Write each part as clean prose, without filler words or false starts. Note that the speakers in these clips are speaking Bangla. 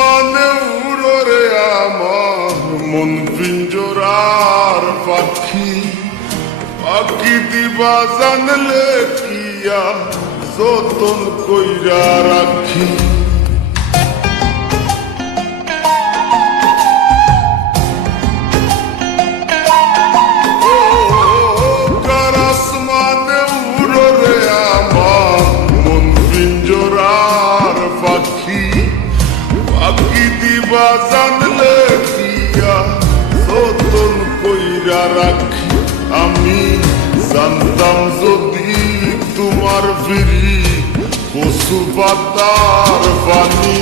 আসমানে উড়ো রে আমার মন পিঞ্জরার পাখি, পাখি দিবা জানলে কিয়া যতন কইরা রাখি। জানলে দিয়া যতন কইরা রাখি। আমি জানতাম যদি তোমার ফিরি কচু পাতার পানি,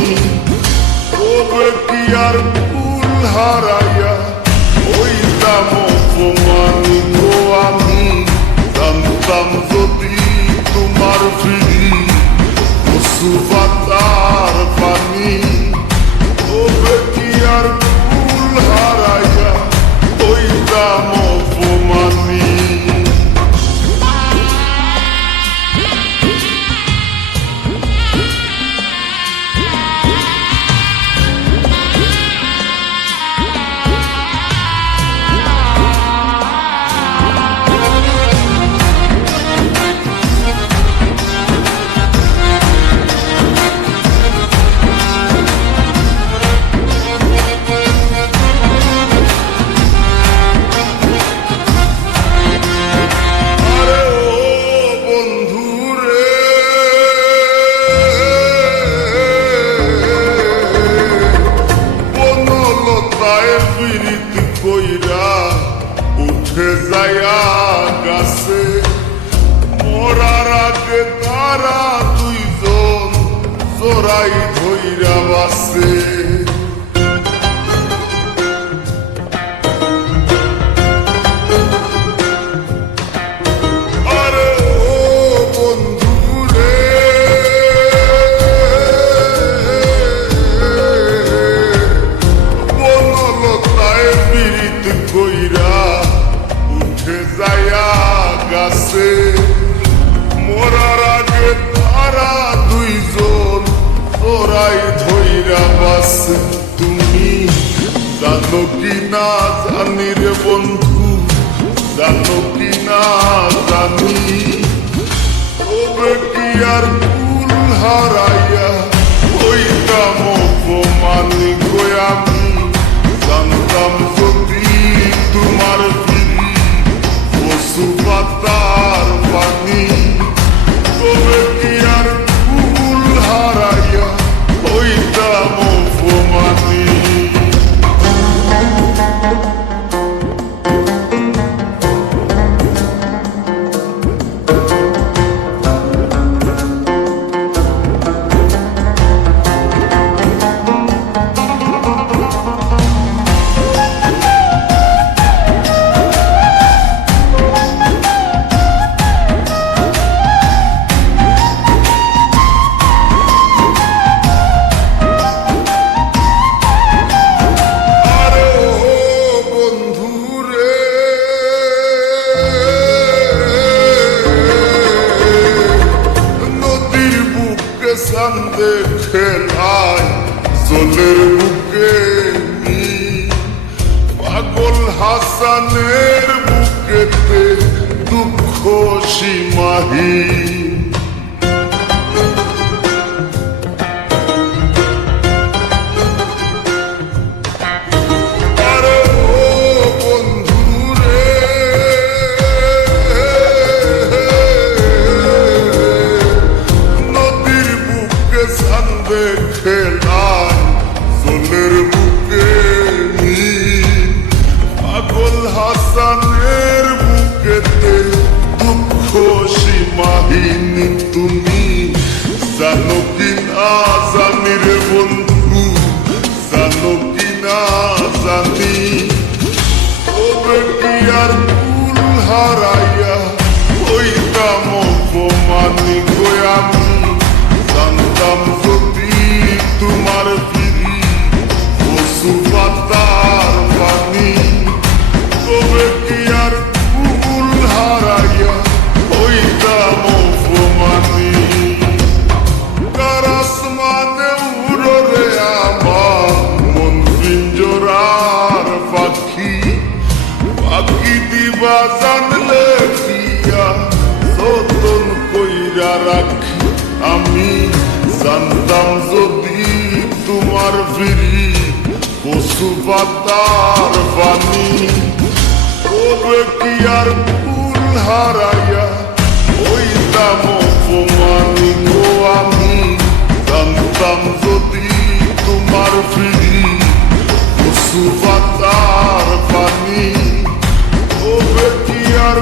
তবে কি আর ফুল হারাইয়া ওইটাম অপমানি গো। আমি জানতাম যদি তোমার ফিরি কচু পাতার পানি, তবে কি আর ফুল হারাইয়া ওইটাম অপমানি। উঠে যায়া গাছে মরার আগে তারা দুইজন জোড়াই ধইরা বাসে। আরে ও বন্ধু রে, বনলতায় পীড়িত কইরা উঠে যায়া গাছে মরার আগে তারা দুইজন তোরাই ধইরা বাসে। তুমি জানো কি না জানি রে বন্ধু, জানো কি না জানি, তবে কি আর ফুল হারাইয়া ওইটাম অপমানি গো। আমি জানতাম যদি তোমার ফিরি কচু পাতার পানি, তবে কি আর ফুল হারাইয়া ওইটাম অপমানি। চান্দে খেলায় জলের বুকে পাগল হাসানের বুকেতে দুঃখ সীমাহীন। খেলায় জলের বুকে পাগল হাসানের বুকেতে দুঃখ সীমাহীন। তুমি জানো কি না জানি রে বন্ধু, জানো কি না জানি, তবে কি আর ফুল হারাইয়া ওইটাম অপমানি গো। আমি জানতাম যদি তোমার ফিরি কচু পাতার পানি, তবে কি আর ফুল হারাইয়া ওইটাম অপমানি। আসমানে জানলে দিয়া যতন কইরা রাখি আমি জানতাম যদি তোমার ফিরি পশু পাতার পানি তবে কি আর ফুল হারাইয়া ওইতাম অপমানি গো আমি জানতাম যদি তোমার ফিরি পশু পাতার পানি তবে কি আর